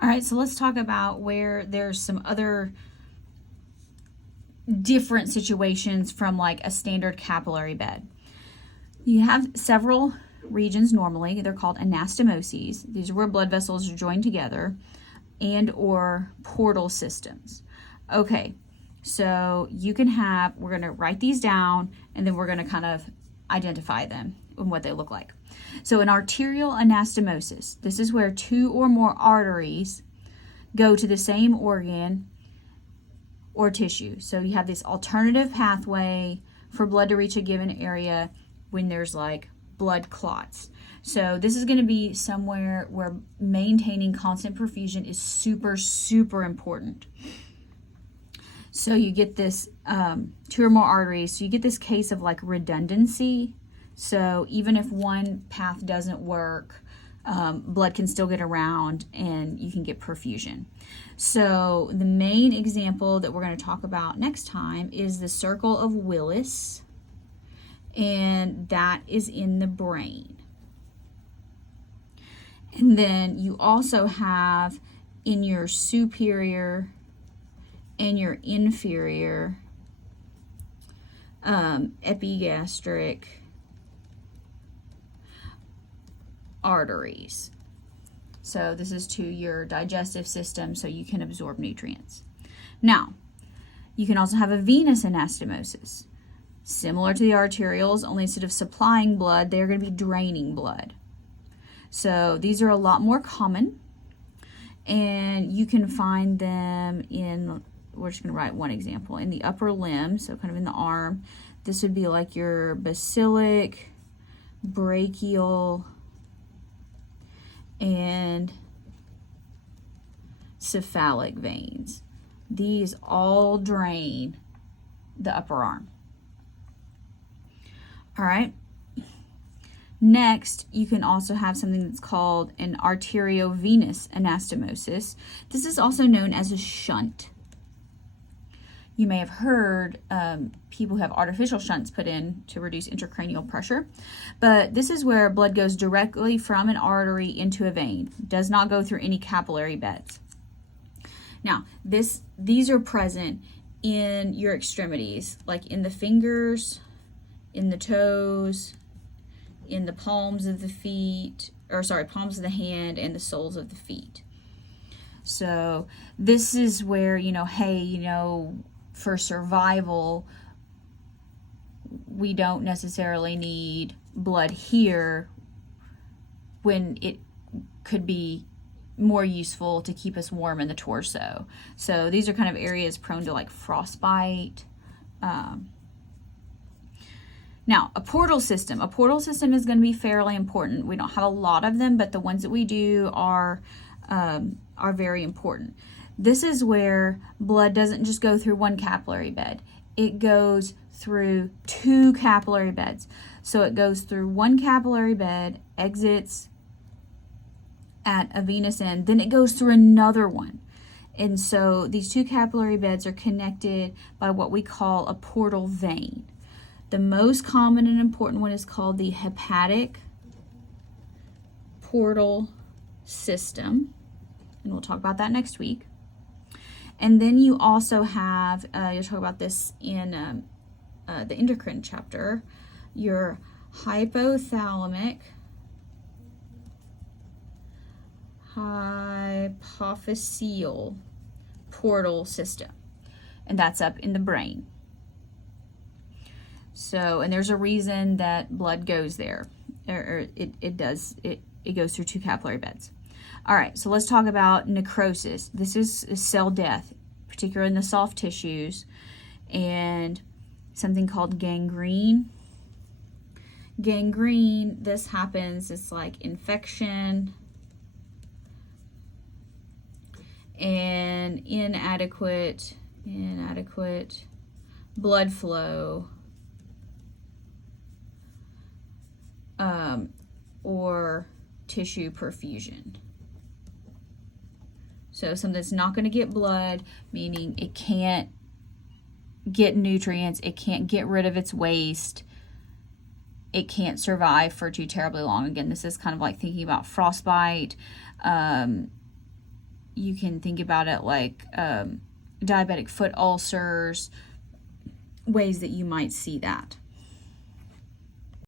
All right, so let's talk about where there's some other different situations from like a standard capillary bed. You have several regions normally. They're called anastomoses. These are where blood vessels are joined together, and or portal systems. Okay, so you can have, we're going to write these down, and then we're going to kind of identify them and what they look like. So an arterial anastomosis, this is where two or more arteries go to the same organ or tissue. So you have this alternative pathway for blood to reach a given area when there's like blood clots. So this is going to be somewhere where maintaining constant perfusion is super, super important. So you get this two or more arteries. So you get this case of like redundancy. So even if one path doesn't work, blood can still get around and you can get perfusion. So the main example that we're going to talk about next time is the circle of Willis, and that is in the brain. And then you also have in your superior and your inferior epigastric arteries. So this is to your digestive system so you can absorb nutrients. Now, you can also have a venous anastomosis. Similar to the arterials, only instead of supplying blood, they're going to be draining blood. So these are a lot more common, and you can find them in, we're just going to write one example, in the upper limb, so kind of in the arm. This would be like your basilic, brachial, and cephalic veins. These all drain the upper arm. All right. Next, you can also have something that's called an arteriovenous anastomosis. This is also known as a shunt. You may have heard people have artificial shunts put in to reduce intracranial pressure, but this is where blood goes directly from an artery into a vein. It does not go through any capillary beds. Now, these are present in your extremities, like in the fingers, in the toes, in the palms of the feet, palms of the hand, and the soles of the feet. So this is where, for survival, we don't necessarily need blood here when it could be more useful to keep us warm in the torso. So these are kind of areas prone to like frostbite. Now, a portal system. A portal system is going to be fairly important. We don't have a lot of them, but the ones that we do are very important. This is where blood doesn't just go through one capillary bed. It goes through two capillary beds. So it goes through one capillary bed, exits at a venous end, then it goes through another one. And so these two capillary beds are connected by what we call a portal vein. The most common and important one is called the hepatic portal system, and we'll talk about that next week. And then you also have, you'll talk about this in the endocrine chapter, your hypothalamic hypophyseal portal system, and that's up in the brain. So, and there's a reason that blood goes there, or it goes through two capillary beds. All right, so let's talk about necrosis. This is cell death, particularly in the soft tissues, and something called gangrene. Gangrene, this happens, it's like infection and inadequate blood flow or tissue perfusion. So something that's not going to get blood, meaning it can't get nutrients, it can't get rid of its waste, it can't survive for too terribly long. Again, this is kind of like thinking about frostbite. you can think about it like diabetic foot ulcers, ways that you might see that.